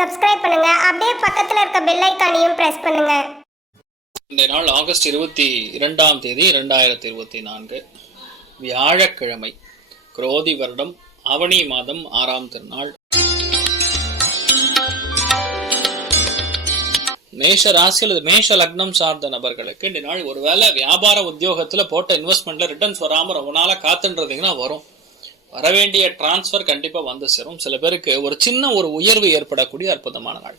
Subscribe பண்ணுங்க. அப்படியே பக்கத்துல இருக்க பெல் ஐகானையும் பிரஸ் பண்ணுங்க. இந்த நாள் ஆகஸ்ட் 22 2024 வியாழக்கிழமை, குரோதி வருடம் ஆவணி மாதம் 6ஆம் திருநாள். மேஷ ராசி அல்லது மேஷ லக்னம் சார்ந்த நபர்களுக்கு இந்த நாள் ஒருவேளை வியாபார உத்தியோகத்துல போட்ட இன்வெஸ்ட்மெண்ட்ல ரிட்டர்ன்ஸ் வராம ரொம்ப நாளா காத்துன்றதுங்கன்னா வரும். வரவேண்டிய டிரான்ஸ்பர் கண்டிப்பா வந்து சேரும். சில பேருக்கு ஒரு சின்ன ஒரு உயர்வு ஏற்படக்கூடிய அற்புதமான நாள்.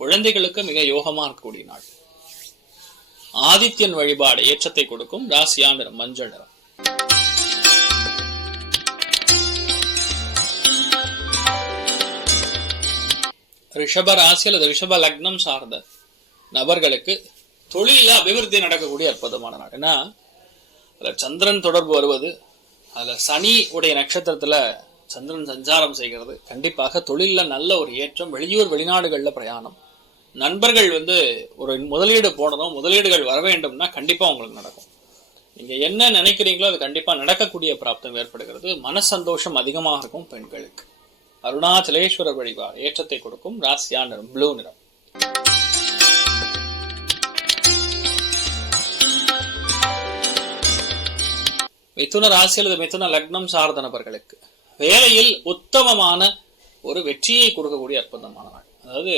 குழந்தைகளுக்கு மிக யோகமா இருக்கக்கூடிய நாள். ஆதித்யன் வழிபாடு ஏற்றத்தை கொடுக்கும். ராசியா நிறம் மஞ்சள் நிறம். ரிஷப ராசி அல்லது ரிஷப லக்னம் சார்ந்த நபர்களுக்கு தொழில அபிவிருத்தி நடக்கக்கூடிய அற்புதமான நாள். ஏன்னா அதுல சந்திரன் தொடர்பு வருவது, அதுல சனி உடைய நட்சத்திரத்துல சந்திரன் சஞ்சாரம் செய்கிறது கண்டிப்பாக தொழில நல்ல ஒரு ஏற்றம். வெளியூர் வெளிநாடுகள்ல பிரயாணம், நண்பர்கள் ஒரு முதலீடு போடணும், முதலீடுகள் வர வேண்டும்னா கண்டிப்பா உங்களுக்கு நடக்கும். நீங்க என்ன நினைக்கிறீங்களோ அது கண்டிப்பா நடக்கக்கூடிய பிராப்தம் ஏற்படுகிறது. மன சந்தோஷம் அதிகமாக இருக்கும் பெண்களுக்கு. அருணாச்சலேஸ்வரர் வழிபாடு ஏற்றத்தை கொடுக்கும். ராசியா நிறம் ப்ளூ நிறம். மிதுன ராசி அல்லது மிதுன லக்னம் சார்ந்த நபர்களுக்கு வேலையில் உத்தமமான ஒரு வெற்றியை கொடுக்கக்கூடிய அற்புதமான நாள். அதாவது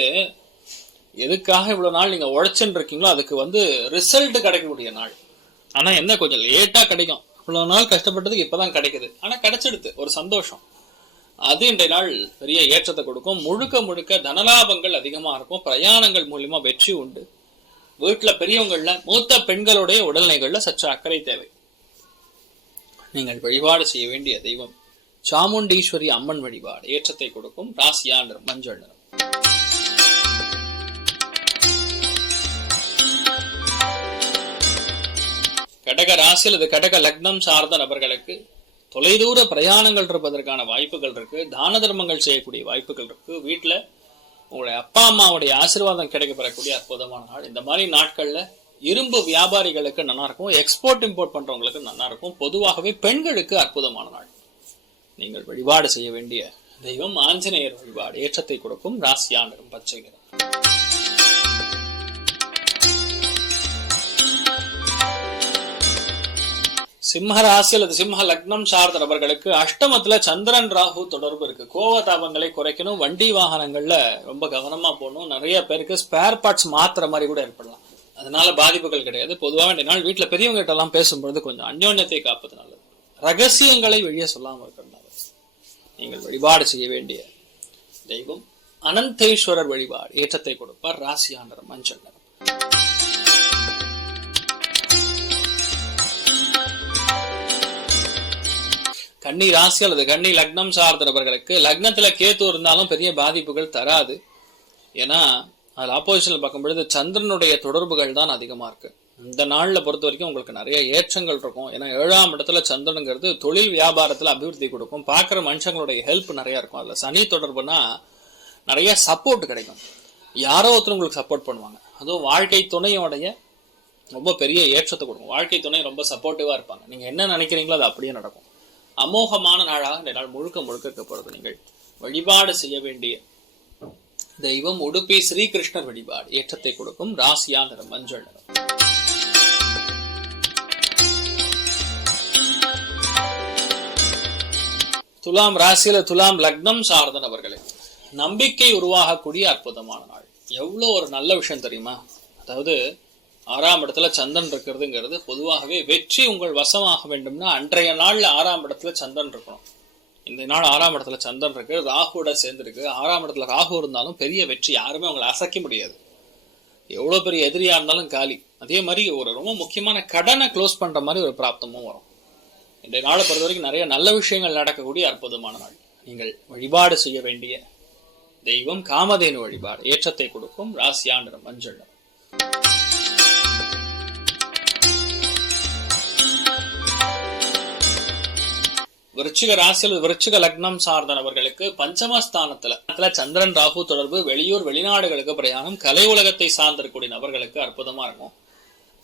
எதுக்காக இவ்வளவு நாள் நீங்க உழைச்சுன்னு இருக்கீங்களோ அதுக்கு ரிசல்ட் கிடைக்கக்கூடிய நாள். ஆனா என்ன, கொஞ்சம் லேட்டா கிடைக்கும். இவ்வளவு நாள் கஷ்டப்பட்டதுக்கு இப்பதான் கிடைக்குது, ஆனா கிடைச்சிடுது ஒரு சந்தோஷம். அது இன்றைய நாள் பெரிய ஏற்றத்தை கொடுக்கும். முழுக்க முழுக்க தனலாபங்கள் அதிகமா இருக்கும். பிரயாணங்கள் மூலியமா வெற்றி உண்டு. வீட்டுல பெரியவங்கள்ல மூத்த பெண்களுடைய உடல்நிலைகள்ல சற்று அக்கறை தேவை. நீங்கள் வழிபாடு செய்ய வேண்டிய தெய்வம் சாமுண்டீஸ்வரி அம்மன் வழிபாடு ஏற்றத்தை கொடுக்கும். ராசியா நிறம் மஞ்சள் நிறம். கடக ராசி அல்லது கடக லக்னம் சார்ந்த நபர்களுக்கு தொலைதூர பிரயாணங்கள் இருப்பதற்கான வாய்ப்புகள் இருக்கு. தான தர்மங்கள் செய்யக்கூடிய வாய்ப்புகள் இருக்கு. வீட்டுல உங்களுடைய அப்பா அம்மாவுடைய ஆசீர்வாதம் கிடைக்கப்பெறக்கூடிய அற்புதமான நாள். இந்த மாதிரி நாட்கள்ல இரும்பு வியாபாரிகளுக்கு நல்லா இருக்கும். எக்ஸ்போர்ட் இம்போர்ட் பண்றவங்களுக்கு நல்லா இருக்கும். பொதுவாகவே பெண்களுக்கு அற்புதமான நாள். நீங்கள் வழிபாடு செய்ய வேண்டிய தெய்வம் ஆஞ்சநேயர் வழிபாடு ஏற்றத்தை கொடுக்கும். ராசியா நிறம் பச்சை நிறம். சிம்ம ராசி அல்லது சிம்ம லக்னம் சார்ந்த நபர்களுக்கு அஷ்டமத்துல சந்திரன் ராகு தொடர்பு இருக்கு. கோவதாபங்களை குறைக்கணும். வண்டி வாகனங்கள்ல ரொம்ப கவனமா போகணும். நிறைய பேருக்கு ஸ்பேர் பார்ட்ஸ் மாத்துற மாதிரி கூட ஏற்படலாம். அதனால பாதிப்புகள் கிடையாது. பொதுவாக இந்த நாள் வீட்டுல பெரியவங்க கிட்ட எல்லாம் பேசும்பொழுது கொஞ்சம் அந்யோன்யத்தை காப்பது நல்லது. ரகசியங்களை வெளியே சொல்லாம இருக்கிறது நல்லது. நீங்கள் வழிபாடு செய்ய வேண்டிய தெய்வம் அனந்தேஸ்வரர் வழிபாடு ஏற்றத்தை கொடுப்பார். ராசியா நிறம் மஞ்சள் நிறம். கன்னி ராசி அல்லது கன்னி லக்னம் சார்ந்த நபர்களுக்கு லக்னத்துல கேத்து இருந்தாலும் பெரிய பாதிப்புகள் தராது. ஏன்னா அதுல ஆப்போசிஷன்ல பார்க்கும் பொழுது சந்திரனுடைய தொடர்புகள் தான் அதிகமா இருக்கு. இந்த நாள்ல பொறுத்த வரைக்கும் உங்களுக்கு நிறைய ஏற்றங்கள் இருக்கும். ஏன்னா 7ஆம் இடத்துல சந்திரனுங்கிறது தொழில் வியாபாரத்துல அபிவிருத்தி கொடுக்கும். பாக்குற மனுஷங்களுடைய ஹெல்ப் நிறைய இருக்கும். அதுல சனி தொடர்புனா நிறைய சப்போர்ட் கிடைக்கும். யாரோ ஒருத்தர் உங்களுக்கு சப்போர்ட் பண்ணுவாங்க. அதுவும் வாழ்க்கை துணையோடைய ரொம்ப பெரிய ஏற்றத்தை கொடுக்கும். வாழ்க்கை துணை ரொம்ப சப்போர்ட்டிவா இருப்பாங்க. நீங்க என்ன நினைக்கிறீங்களோ அது அப்படியே நடக்கும். அமோகமான நாளாக இந்த நாள் முழுக்க முழுக்க இருக்கப்படுது. நீங்கள் வழிபாடு செய்ய வேண்டிய தெய்வம் உடுப்பி ஸ்ரீகிருஷ்ணர் வழிபாடு ஏற்றத்தை கொடுக்கும். ராசியா நிறம் மஞ்சள் நிறம். துலாம் ராசியில துலாம் லக்னம் சார்ந்த நபர்களுக்கு நம்பிக்கை உருவாகக்கூடிய அற்புதமான நாள். எவ்வளவு ஒரு நல்ல விஷயம் தெரியுமா? அதாவது 6ஆம் இடத்துல சந்திரன் இருக்கிறதுங்கிறது பொதுவாகவே வெற்றி உங்கள் வசமாக வேண்டும்னா அன்றைய நாள்ல 6ஆம் இடத்துல சந்திரன் இருக்கணும். இந்த நாள் 6ஆம் இடத்துல சந்திரன் இருக்கு, ராகுவோட சேர்ந்து இருக்கு. 6ஆம் இடத்துல ராகு இருந்தாலும் பெரிய வெற்றி. யாருமே உங்களை அசைக்க முடியாது. எவ்வளவு பெரிய எதிரியா இருந்தாலும் காலி. அதே மாதிரி ஒரு ரொம்ப முக்கியமான கடனை க்ளோஸ் பண்ற மாதிரி ஒரு பிராப்தமும் வரும். இந்த நாளை பொறுத்த வரைக்கும் நிறைய நல்ல விஷயங்கள் நடக்கக்கூடிய அற்புதமான நாள். நீங்கள் வழிபாடு செய்ய வேண்டிய தெய்வம் காமதேனு வழிபாடு ஏற்றத்தை கொடுக்கும். ராசியா நிறம் மஞ்சள் நிறம். விருச்சிக ராசி அல்லது விருச்சிக லக்னம் சார்ந்த நபர்களுக்கு பஞ்சமஸ்தானத்துல சந்திரன் ராகு தொடர்பு, வெளியூர் வெளிநாடுகளுக்கு பிரயாணம், கலை உலகத்தை சார்ந்திருக்கக்கூடிய நபர்களுக்கு அற்புதமா இருக்கும்.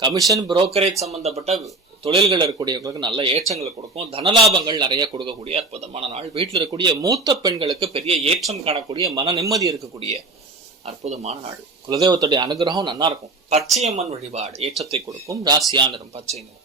கமிஷன் புரோக்கரேஜ் சம்பந்தப்பட்ட தொழில்கள் இருக்கக்கூடியவர்களுக்கு நல்ல ஏற்றங்களை கொடுக்கும். தனலாபங்கள் நிறைய கொடுக்கக்கூடிய அற்புதமான நாள். வீட்டில் இருக்கக்கூடிய மூத்த பெண்களுக்கு பெரிய ஏற்றம் காணக்கூடிய, மன நிம்மதி இருக்கக்கூடிய அற்புதமான நாள். குலதெய்வத்துடைய அனுகிரகம் நல்லா இருக்கும். பச்சையம்மன் வழிபாடு ஏற்றத்தை கொடுக்கும். ராசியா நிறம் பச்சை நிறம்.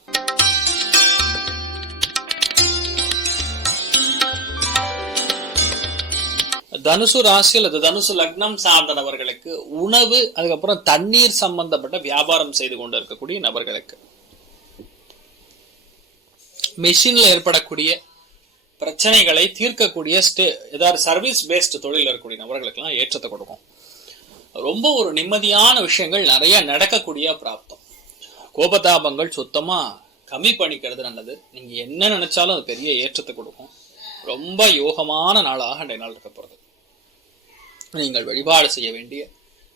தனுசு ராசி அல்லது தனுசு லக்னம் சார்ந்த நபர்களுக்கு உணவு, அதுக்கப்புறம் தண்ணீர் சம்பந்தப்பட்ட வியாபாரம் செய்து கொண்டு இருக்கக்கூடிய நபர்களுக்கு, மெஷின்ல ஏற்படக்கூடிய பிரச்சனைகளை தீர்க்கக்கூடிய ஏதாவது சர்வீஸ் பேஸ்ட் தொழில் இருக்கக்கூடிய நபர்களுக்கெல்லாம் ஏற்றத்தை கொடுக்கும். ரொம்ப ஒரு நிம்மதியான விஷயங்கள் நிறைய நடக்கக்கூடிய பிராப்தம். கோபதாபங்கள் சுத்தமா கம்மி பண்ணிக்கிறது நல்லது. நீங்க என்ன நினைச்சாலும் அது பெரிய ஏற்றத்தை கொடுக்கும். ரொம்ப யோகமான நாளாக அன்றைய நாள் இருக்க போறது. நீங்கள் வழிபாடு செய்ய வேண்டிய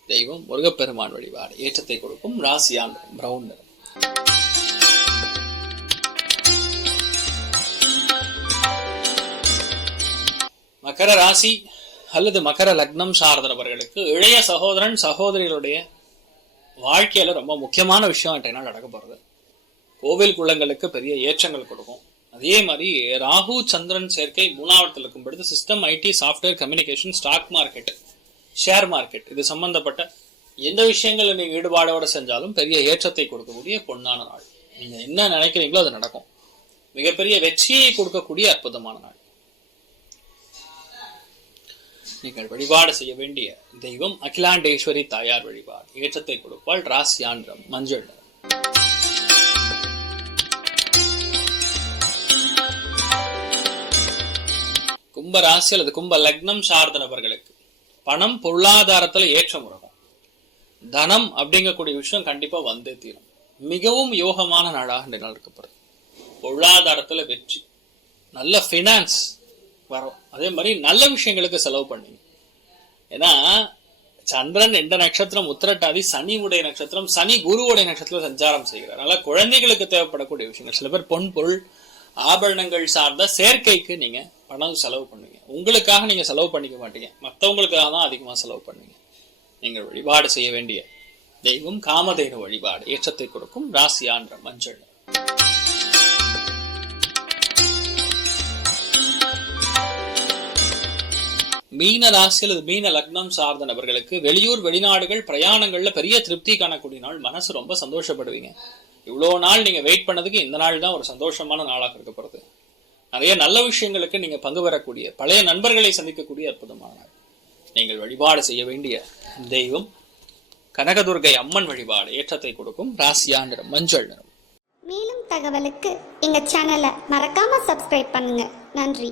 தெய்வம் முருகப்பெருமான் வழிபாடு ஏற்றத்தை கொடுக்கும். ராசியா நிறம் பிரவுன் நிறம். மகர ராசி அல்லது மகர லக்னம் சார்ந்த நபர்களுக்கு இளைய சகோதரன் சகோதரிகளுடைய வாழ்க்கையில ரொம்ப முக்கியமான விஷயம் அன்றைய நாள் நடக்க போறது. கோவில் குளங்களுக்கு பெரிய ஏற்றங்கள் கொடுக்கும். அதே மாதிரி ராகு சந்திரன் சேர்க்கை 3வது இருக்கும் பொழுது system, IT, software, communication, stock market, share market இது சம்பந்தப்பட்ட எந்த விஷயங்களை நீங்க ஈடுபாடோட செஞ்சாலும் பெரிய ஏற்றத்தை கொடுக்கக்கூடிய பொன்னான நாள். நீங்க என்ன நினைக்கிறீங்களோ அது நடக்கும். மிகப்பெரிய வெற்றியை கொடுக்கக்கூடிய அற்புதமான நாள். நீங்கள் வழிபாடு செய்ய வேண்டிய தெய்வம் அகிலாண்டேஸ்வரி தாயார் வழிபாடு ஏற்றத்தை கொடுப்பாள். ராசியா நிறம் மஞ்சள் நிறம். கும்ப ராசி அல்லது கும்ப லக்னம் சார்ந்த நபர்களுக்கு பணம் பொருளாதாரத்துல ஏற்றம் இருக்கும். தனம் அப்படிங்கக்கூடிய விஷயம் கண்டிப்பா வந்தே தீரும். மிகவும் யோகமான நாளாக இந்த நாள் இருக்கப்படுது. பொருளாதாரத்துல வெற்றி, நல்ல பினான்ஸ் வரும். அதே மாதிரி நல்ல விஷயங்களுக்கு செலவு பண்ணீங்க. ஏன்னா சந்திரன் எந்த நட்சத்திரம் உத்திரட்டாதி, சனி உடைய நட்சத்திரம், சனி குருவுடைய நட்சத்திரம் சஞ்சாரம் செய்கிறார். அதனால குழந்தைகளுக்கு தேவைப்படக்கூடிய விஷயங்கள், சில பேர் பொன் பொருள் ஆபரணங்கள் சார்ந்த சேர்க்கைக்கு நீங்க பணம் செலவு பண்ணுவீங்க. உங்களுக்காக நீங்க செலவு பண்ணிக்க மாட்டீங்க, மற்றவங்களுக்காக தான் அதிகமா செலவு பண்ணுவீங்க. நீங்கள் வழிபாடு செய்ய வேண்டிய தெய்வம் காமதேனு வழிபாடு ஏற்றத்தை கொடுக்கும். ராசியா நிறம் மஞ்சள். மீன ராசி அல்லது மீன லக்னம் சார்ந்த நபர்களுக்கு வெளியூர் வெளிநாடுகள் பிரயாணங்கள்ல பெரிய திருப்தி காணக்கூடிய நாள். மனசு ரொம்ப சந்தோஷப்படுவீங்க. இவ்வளவு நாள் நீங்க வெயிட் பண்ணதுக்கு இந்த நாள் தான் ஒரு சந்தோஷமான நாளாக இருக்க போறது. நிறைய நல்ல விஷயங்களுக்கு நீங்க பங்கு பெறக்கூடிய, பழைய நண்பர்களை சந்திக்கக்கூடிய அற்புதமான நாள். நீங்கள் வழிபாடு செய்ய வேண்டிய தெய்வம் கனகதுர்கை அம்மன் வழிபாடு ஏற்றத்தை கொடுக்கும். ராசியா நிறம் மஞ்சள் நிறம். மேலும் தகவலுக்கு எங்க சேனலை மறக்காம சப்ஸ்கிரைப் பண்ணுங்க. நன்றி.